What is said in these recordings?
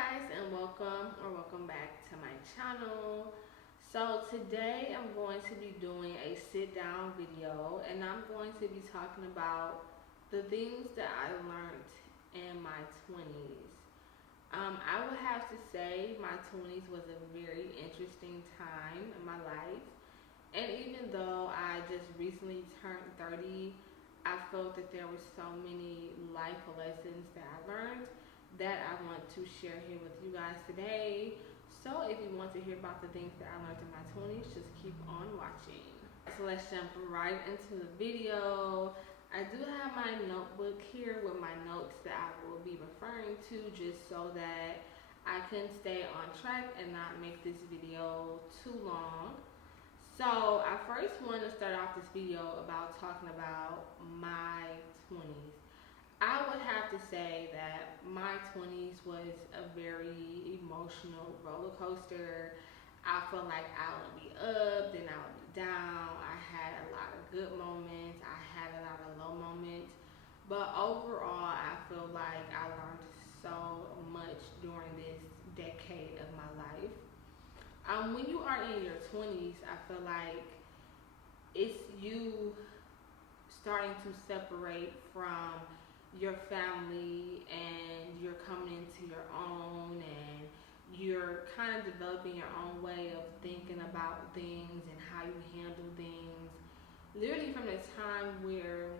guys, and welcome back to my channel. So today I'm going to be doing a sit down video, and I'm going to be talking about the things that I learned in my 20s. I would have to say my 20s was a very interesting time in my life, and even though I just recently turned 30, I felt that there were so many life lessons that I learned that I want to share here with you guys today. So if you want to hear about the things that I learned in my 20s, just keep on watching. So let's jump right into the video. I do have my notebook here with my notes that I will be referring to, just so that I can stay on track and not make this video too long. So I first want to start off this video about talking about my 20s. I would have to say that my 20s was a very emotional roller coaster. I felt like I would be up, then I would be down. I had a lot of good moments. I had a lot of low moments. But overall, I feel like I learned so much during this decade of my life. When you are in your 20s, I feel like it's you starting to separate from your family, and you're coming into your own, and you're kind of developing your own way of thinking about things and how you handle things. Literally from the time we're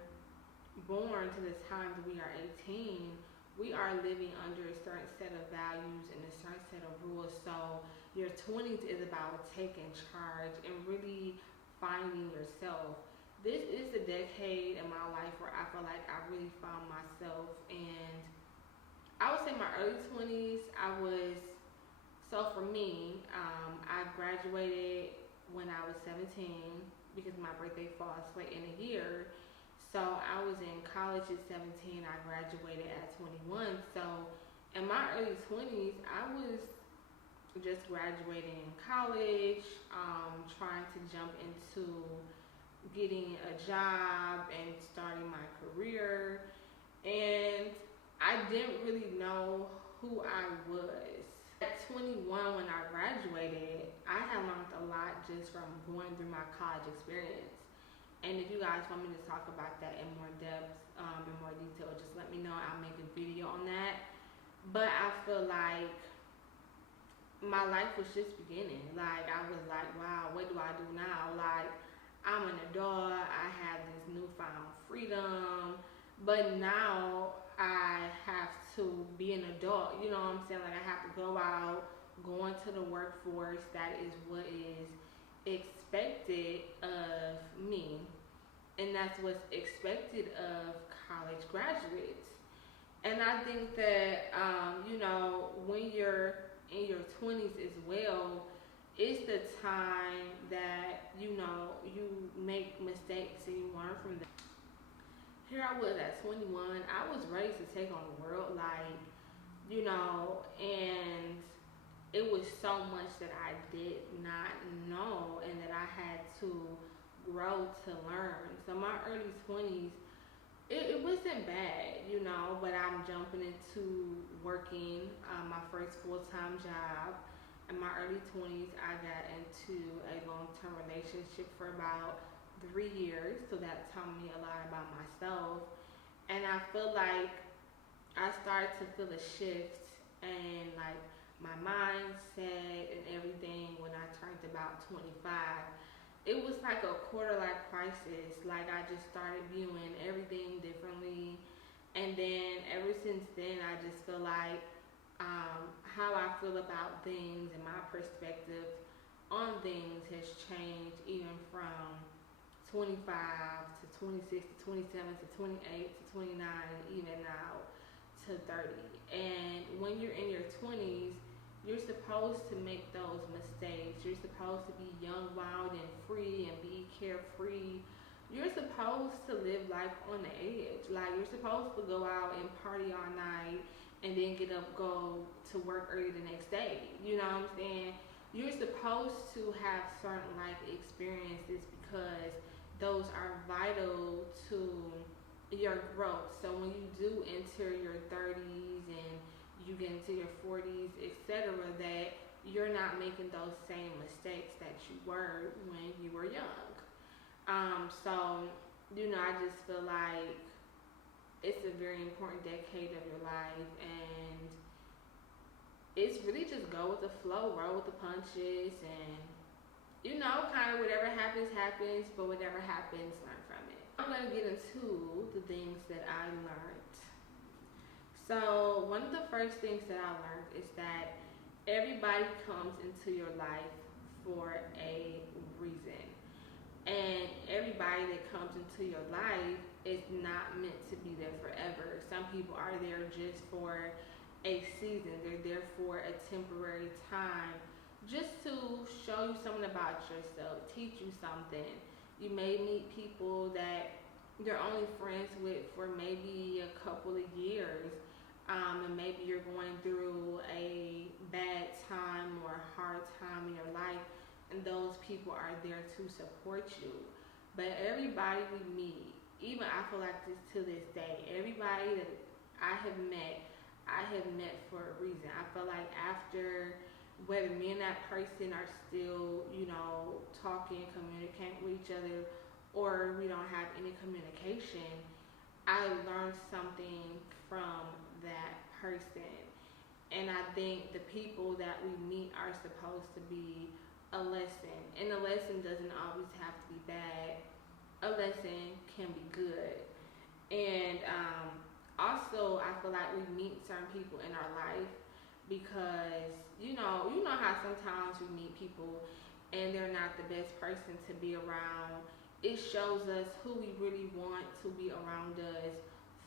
born to the time that we are 18, we are living under a certain set of values and a certain set of rules. So your 20s is about taking charge and really finding yourself. This is the decade in my life where I feel like I really found myself, and I would say my early 20s, so for me, I graduated when I was 17 because my birthday falls late in the year. So I was in college at 17, I graduated at 21. So in my early 20s, I was just graduating college, trying to jump into getting a job and starting my career, and I didn't really know who I was. At 21, when I graduated, I had learned a lot just from going through my college experience. And if you guys want me to talk about that in more depth, in more detail, just let me know. I'll make a video on that. But I feel like my life was just beginning. Like, I was like, wow, what do I do now? Like, I'm an adult, I have this newfound freedom, but now I have to be an adult, you know what I'm saying? Like, I have to go out, go into the workforce. That is what is expected of me, and that's what's expected of college graduates. And I think that, when you're in your 20s as well, it's the time that, you make mistakes and you learn from them. Here I was at 21. I was ready to take on the world, and it was so much that I did not know and that I had to grow to learn. So my early 20s, it wasn't bad, but I'm jumping into working my first full-time job. In my early 20s, I got into a long-term relationship for about 3 years, so that taught me a lot about myself. And I feel like I started to feel a shift in my mindset and everything when I turned about 25. It was like a quarter-life crisis. Like, I just started viewing everything differently, and then ever since then, I just feel like how I feel about things and my perspective on things has changed, even from 25 to 26 to 27 to 28 to 29, and even now to 30. And when you're in your 20s, you're supposed to make those mistakes. You're supposed to be young, wild, and free, and be carefree. You're supposed to live life on the edge. Like, you're supposed to go out and party all night and then get up, go to work early the next day. You know what I'm saying? You're supposed to have certain life experiences because those are vital to your growth. So when you do enter your 30s and you get into your 40s, etc., that you're not making those same mistakes that you were when you were young. So, I just feel like it's a very important decade of your life, and it's really just go with the flow, roll with the punches, and kind of whatever happens, happens, but whatever happens, learn from it. I'm going to get into the things that I learned. So, one of the first things that I learned is that everybody comes into your life for a reason. And everybody that comes into your life is not meant to be there forever. Some people are there just for a season. They're there for a temporary time, just to show you something about yourself, teach you something. You may meet people that you're only friends with for maybe a couple of years, and maybe you're going through a bad time or a hard time in your life, and those people are there to support you. But everybody we meet, even I feel like this to this day, everybody that I have met for a reason. I feel like after, whether me and that person are still, talking, communicating with each other, or we don't have any communication, I learned something from that person. And I think the people that we meet are supposed to be a lesson. And a lesson doesn't always have to be bad. A lesson can be good. And also, I feel like we meet certain people in our life because, you know how sometimes we meet people and they're not the best person to be around. It shows us who we really want to be around us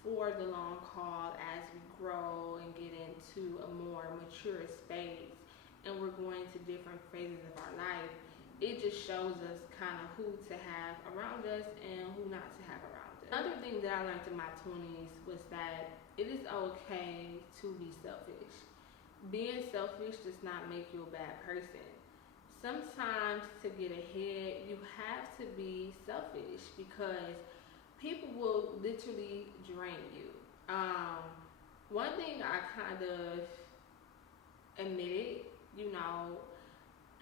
for the long haul as we grow and get into a more mature space and we're going to different phases of our life. It just shows us kind of who to have around us and who not to have around us. Another thing that I learned in my 20s was that it is okay to be selfish. Being selfish does not make you a bad person. Sometimes to get ahead, you have to be selfish because people will literally drain you. One thing I kind of admitted,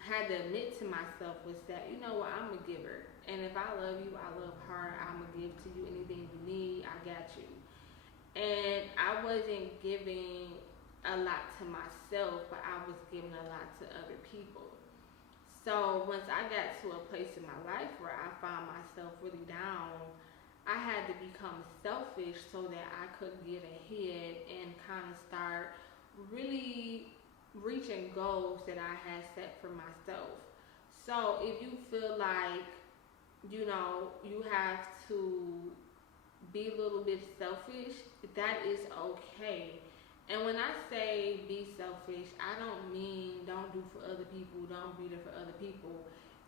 had to admit to myself was that, I'm a giver. And if I love you, I love hard. I'm going to give to you anything you need. I got you. And I wasn't giving a lot to myself, but I was giving a lot to other people. So once I got to a place in my life where I found myself really down, I had to become selfish so that I could get ahead and kind of start really reaching goals that I had set for myself. So if you feel like, you have to be a little bit selfish, that is okay. And when I say be selfish, I don't mean don't do for other people, don't be there for other people.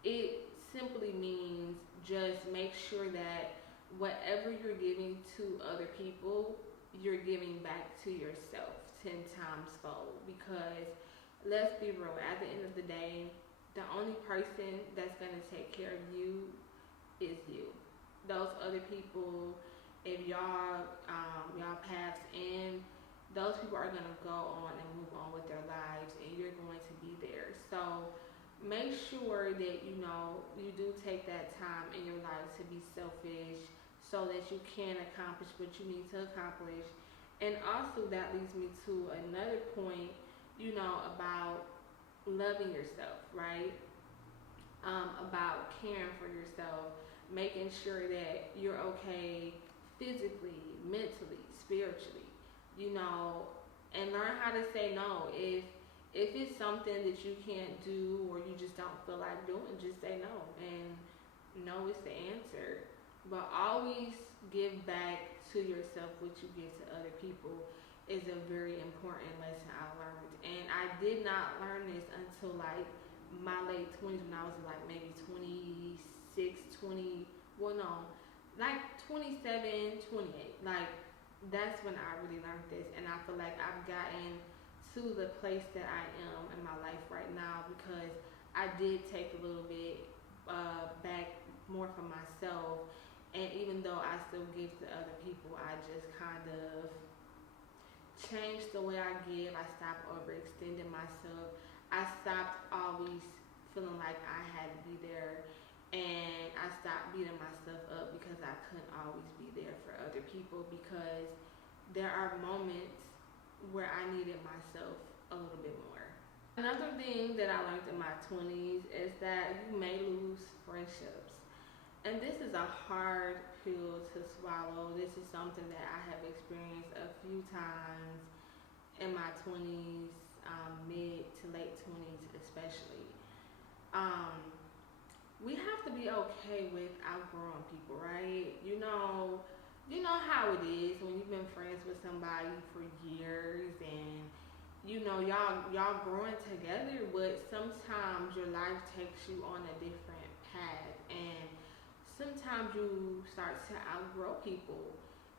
It simply means just make sure that whatever you're giving to other people, you're giving back to yourself 10 times fold. Because let's be real, at the end of the day, the only person that's going to take care of you is you. Those other people, if y'all paths end, those people are going to go on and move on with their lives, and you're going to be there. So make sure that you do take that time in your life to be selfish so that you can accomplish what you need to accomplish. And also that leads me to another point, about loving yourself, right? About caring for yourself, making sure that you're okay physically, mentally, spiritually, and learn how to say no. If it's something that you can't do or you just don't feel like doing, just say no. And no is the answer. But always give back to yourself what you give to other people is a very important lesson I learned. And I did not learn this until like my late 20s, when I was like maybe 26, 20, well no, like 27, 28. Like that's when I really learned this. And I feel like I've gotten to the place that I am in my life right now because I did take a little bit back more for myself. And even though I still give to other people, I just kind of changed the way I give. I stopped overextending myself. I stopped always feeling like I had to be there, and I stopped beating myself up because I couldn't always be there for other people, because there are moments where I needed myself a little bit more. Another thing that I learned in my 20s is that you may lose friendships. And this is a hard pill to swallow. This is something that I have experienced a few times in my 20s, mid to late 20s especially. Um, we have to be okay with outgrowing people, right? You know how it is when you've been friends with somebody for years, and y'all growing together, but sometimes your life takes you on a different path, and sometimes you start to outgrow people.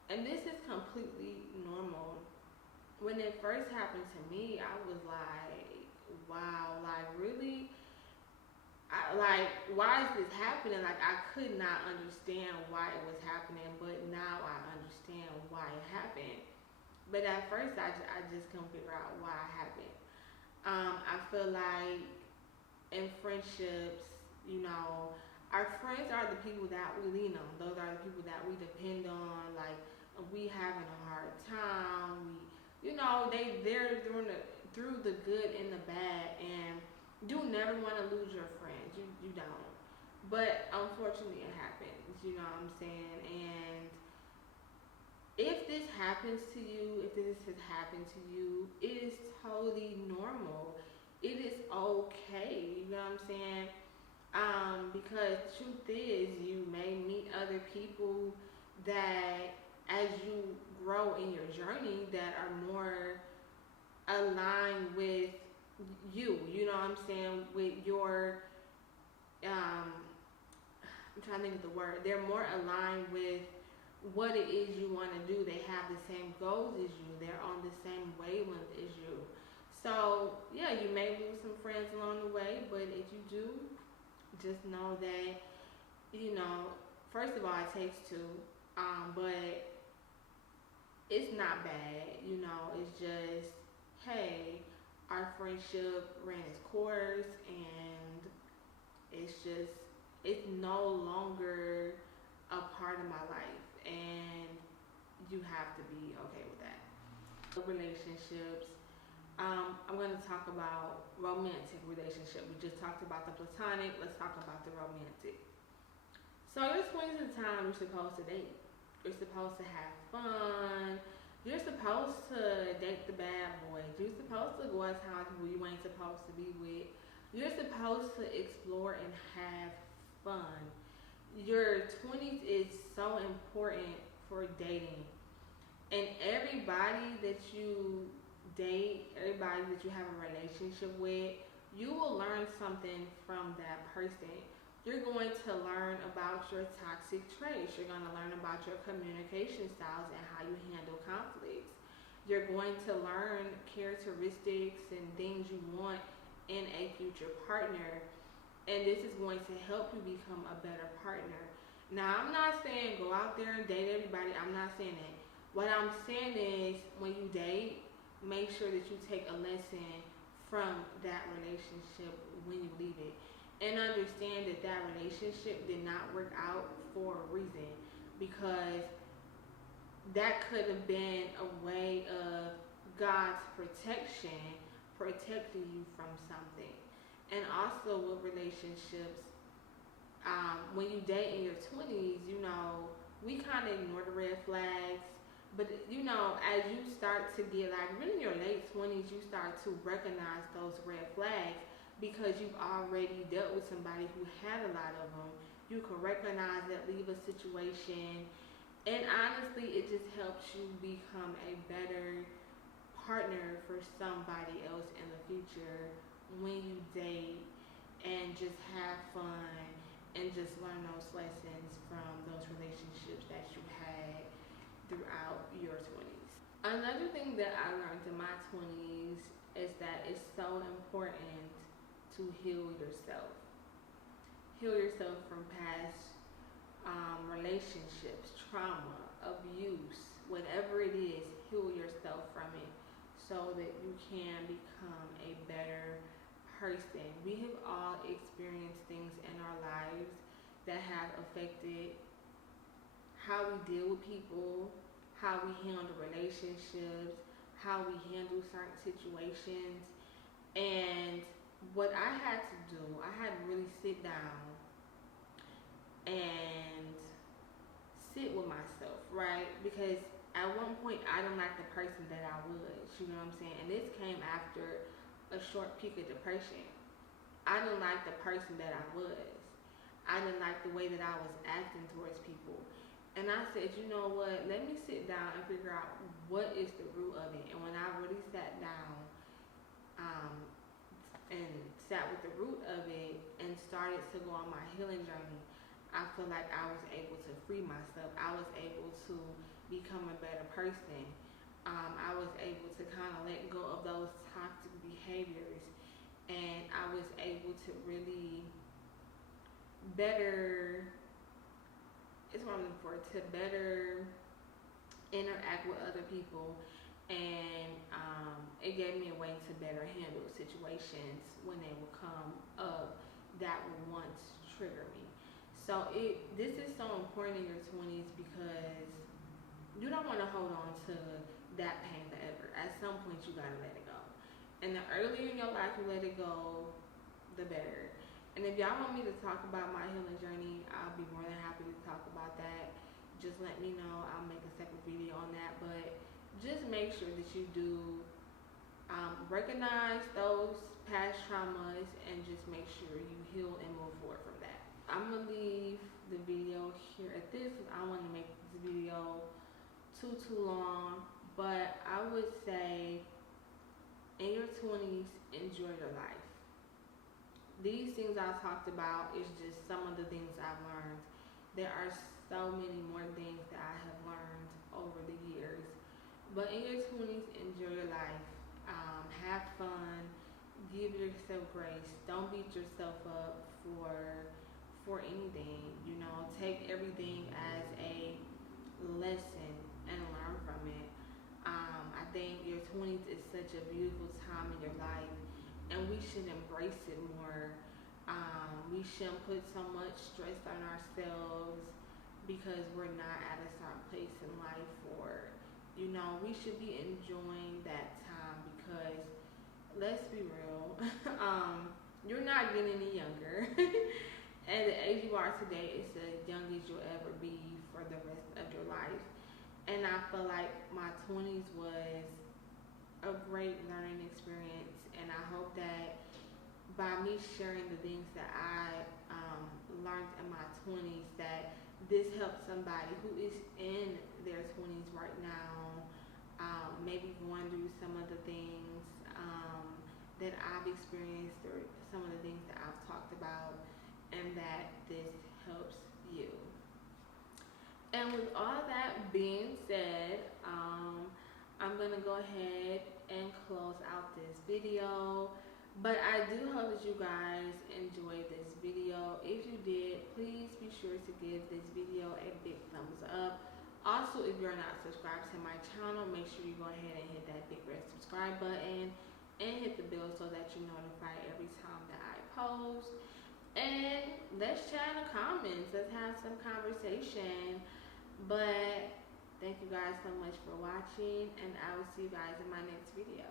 And this is completely normal. When it first happened to me, I was like, wow, like really? Why is this happening? Like, I could not understand why it was happening, but now I understand why it happened. But at first, I just couldn't figure out why it happened. I feel like in friendships, our friends are the people that we lean on. Those are the people that we depend on. Like, we having a hard time, they're through the good and the bad, and you never want to lose your friends. You don't. But unfortunately, it happens. You know what I'm saying? And if this happens to you, if this has happened to you, it is totally normal. It is okay. You know what I'm saying? Because truth is, you may meet other people that, as you grow in your journey, that are more aligned with you. You know what I'm saying? With your, I'm trying to think of the word. They're more aligned with what it is you want to do. They have the same goals as you. They're on the same wavelength as you. So yeah, you may lose some friends along the way, but if you do, just know that, first of all, it takes two, but it's not bad. It's just, hey, our friendship ran its course, and it's no longer a part of my life, and you have to be okay with that. Relationships. I'm going to talk about romantic relationship. We just talked about the platonic. Let's talk about the romantic. So your 20s is the time you're supposed to date. You're supposed to have fun. You're supposed to date the bad boys. You're supposed to go out of town with people you ain't supposed to be with. You're supposed to explore and have fun. Your 20s is so important for dating. And everybody that you date, everybody that you have a relationship with, you will learn something from that person. You're going to learn about your toxic traits. You're going to learn about your communication styles and how you handle conflicts. You're going to learn characteristics and things you want in a future partner. And this is going to help you become a better partner. Now, I'm not saying go out there and date everybody. I'm not saying that. What I'm saying is, when you date, make sure that you take a lesson from that relationship when you leave it. And understand that that relationship did not work out for a reason, because that could have been a way of God's protection, protecting you from something. And also with relationships, when you date in your 20s, we kind of ignore the red flags. But, as you start to get, like, really in your late 20s, you start to recognize those red flags because you've already dealt with somebody who had a lot of them. You can recognize that, leave a situation. And honestly, it just helps you become a better partner for somebody else in the future when you date, and just have fun and just learn those lessons from those relationships that you had throughout your 20s. Another thing that I learned in my 20s is that it's so important to heal yourself. Heal yourself from past relationships, trauma, abuse. whatever it is, heal yourself from it so that you can become a better person. We have all experienced things in our lives that have affected how we deal with people, how we handle relationships, how we handle certain situations. And what I had to do, I had to really sit down and sit with myself, right? Because at one point I didn't like the person that I was, you know what I'm saying? And this came after a short peak of depression. I didn't like the person that I was. I didn't like the way that I was acting towards people. And I said, you know what, let me sit down and figure out what is the root of it. And when I really sat down um, and sat with the root of it and started to go on my healing journey, I feel like I was able to free myself. I was able to become a better person. I was able to kind of let go of those toxic behaviors, and I was able to really better, it's what I'm looking for, to better interact with other people. And it gave me a way to better handle situations when they would come up that would once trigger me. So this is so important in your 20s because you don't want to hold on to that pain forever. At some point, you got to let it go. And the earlier in your life you let it go, the better. And if y'all want me to talk about my healing journey, I'll be more than happy to talk about that. Just let me know. I'll make a separate video on that. But just make sure that you do recognize those past traumas and just make sure you heal and move forward from that. I'm going to leave the video here at this because I want to make this video too long. But I would say in your 20s, enjoy your life. These things I talked about is just some of the things I've learned. There are so many more things that I have learned over the years. But in your 20s, enjoy your life. Have fun. Give yourself grace. Don't beat yourself up for anything. You know, take everything as a lesson and learn from it. I think your 20s is such a beautiful time in your life, and we should embrace it more. We shouldn't put so much stress on ourselves because we're not at a certain place in life, or you know, we should be enjoying that time because let's be real, you're not getting any younger. And the age you are today is the youngest you'll ever be for the rest of your life. And I feel like my 20s was a great learning experience, and I hope that by me sharing the things that I learned in my 20s, that this helps somebody who is in their 20s right now, maybe going through some of the things that I've experienced or some of the things that I've talked about, and that this helps you. And with all that being said, I'm going to go ahead and close out this video. But I do hope that you guys enjoyed this video. If you did, please be sure to give this video a big thumbs up. Also, if you're not subscribed to my channel, make sure you go ahead and hit that big red subscribe button and hit the bell so that you're notified every time that I post. And let's chat in the comments. Let's have some conversation. But thank you guys so much for watching, and I will see you guys in my next video.